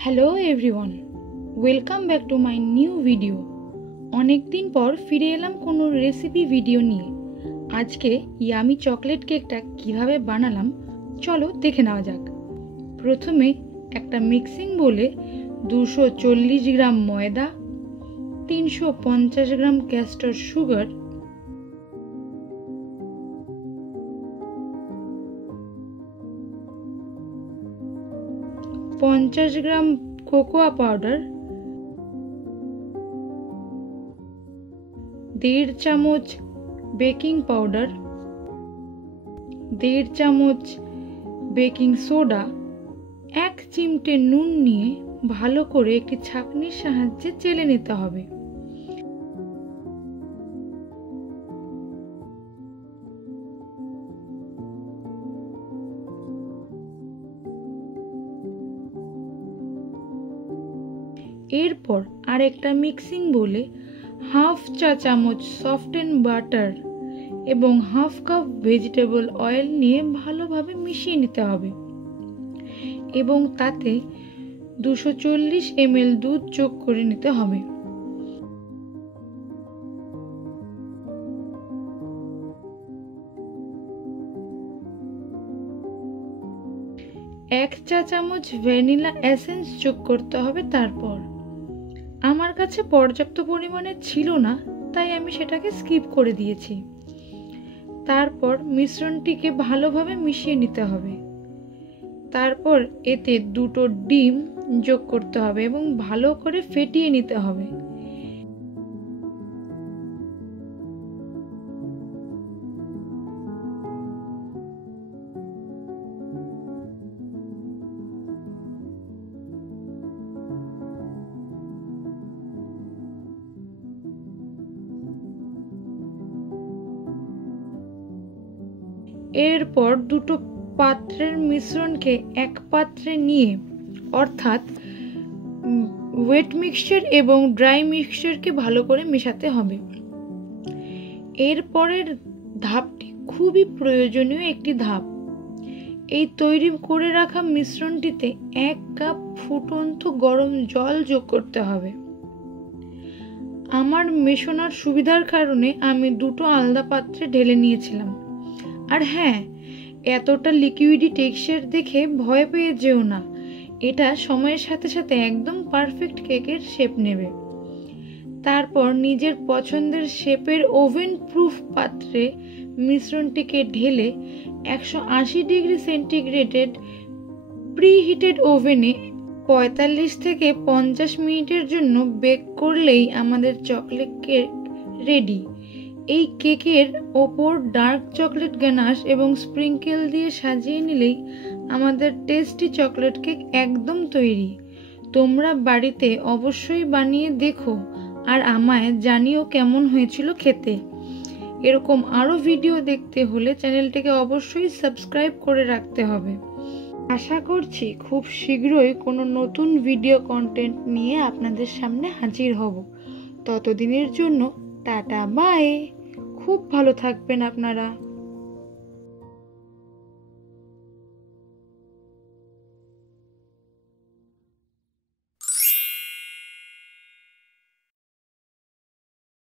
Hello everyone, welcome back to my new video. অনেক দিন পর ফিরে এলাম কোনো রেসিপি ভিডিও নিয়ে। আজকে ইয়ামি চকলেট কেকটা কিভাবে বানালাম চলো দেখে নেওয়া যাক। প্রথমে একটা মিক্সিং বোলে 240 গ্রাম ময়দা, 350 গ্রাম ক্যাস্টর সুগার, 50 গ্রাম কোকোয়া পাউডার, 1.5 চামচ বেকিং পাউডার, 1.5 চামচ বেকিং সোডা, 1 চিমটে নুন নিয়ে ভালো করে একটি ছাঁকনির সাহায্যে চেলে নিতে হবে। এরপর আরেকটা মিক্সিং বোলে 1/2 চা চামচ সফটেন বাটার এবং 1/2 কাপ ভেজিটেবল অয়েল নিয়ে ভালোভাবে মিশিয়ে নিতে হবে এবং তাতে 240 ml দুধ যোগ করে নিতে হবে। এক চা চামচ ভ্যানিলা এসেন্স যোগ করতে হবে। তারপর আমার কাছে পর্যাপ্ত পরিমাণে ছিল না, তাই আমি সেটাকে স্কিপ করে দিয়েছি। তারপর মিশ্রণটিকে ভালোভাবে মিশিয়ে নিতে হবে। তারপর এতে 2টো ডিম যোগ করতে হবে এবং ভালো করে ফেটিয়ে নিতে হবে। এরপর 2টো পাত্রের মিশ্রণকে এক পাত্রে নিয়ে, অর্থাৎ ওয়েট মিক্সচার এবং ড্রাই মিক্সচারকে ভালো করে মেশাতে হবে। এরপরের ধাপটি খুবই প্রয়োজনীয় একটি ধাপ। এই তৈরি করে রাখা মিশ্রণটিতে 1 কাপ ফুটন্ত গরম জল যোগ করতে হবে। আমার মেশানোর সুবিধার কারণে আমি 2টো আলাদা পাত্রে ঢেলে নিয়েছিলাম। আর হ্যাঁ, এতটা লিকুইডি টেক্সচার দেখে ভয় পেয়ে যেও না, এটা সময়ের সাথে সাথে একদম পারফেক্ট কেকের শেপ নেবে। তারপর নিজের পছন্দের শেপের ওভেন প্রুফ পাত্রে মিশ্রণটিকে ঢেলে 180 ডিগ্রি সেন্টিগ্রেডেড প্রিহিটেড ওভেনে 45 থেকে 50 মিনিটের জন্য বেক করলেই আমাদের চকলেট কেক রেডি। এই কেকের ওপর ডার্ক চকলেট গ্যানাশ এবং স্প্রিঙ্কেল দিয়ে সাজিয়ে নিলেই আমাদের টেস্টি চকলেট কেক একদম তৈরি। তোমরা বাড়িতে অবশ্যই বানিয়ে দেখো আর আমায় জানিও কেমন হয়েছিল খেতে। এরকম আরও ভিডিও দেখতে হলে চ্যানেলটিকে অবশ্যই সাবস্ক্রাইব করে রাখতে হবে। আশা করছি খুব শীঘ্রই কোনো নতুন ভিডিও কন্টেন্ট নিয়ে আপনাদের সামনে হাজির হব। ততদিনের জন্য টাটা বাই। খুব ভালো থাকবেন আপনারা।